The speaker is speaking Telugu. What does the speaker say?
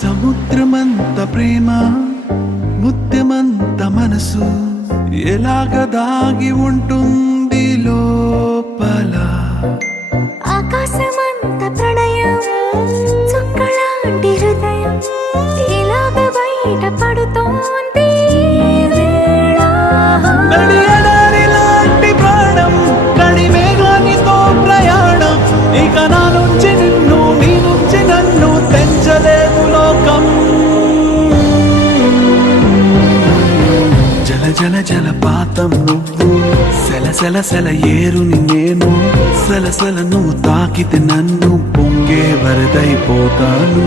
సముద్రమంత ప్రేమ ముత్యమంత మనసు ఎలాగ దాగి ఉంటుంది లోపల. ఆకాశమంత ప్రణయం చుక్కలాంటి హృదయం ఇలాగ బయట పడుతోంది వేళ. నడియడారిలాంటి ప్రాణం నడిమేఘానితో ప్రయాణం, ఇక నా నుంచి నిన్ను నీ నుంచి నన్ను తెంచలేదు లోకం. జల జల జలపాతం నువ్వు, సెల సెల సెల ఏరుని నేను, సెల సెల నువ్వు తాకితే నన్ను పొంగే వరదైపోతాను.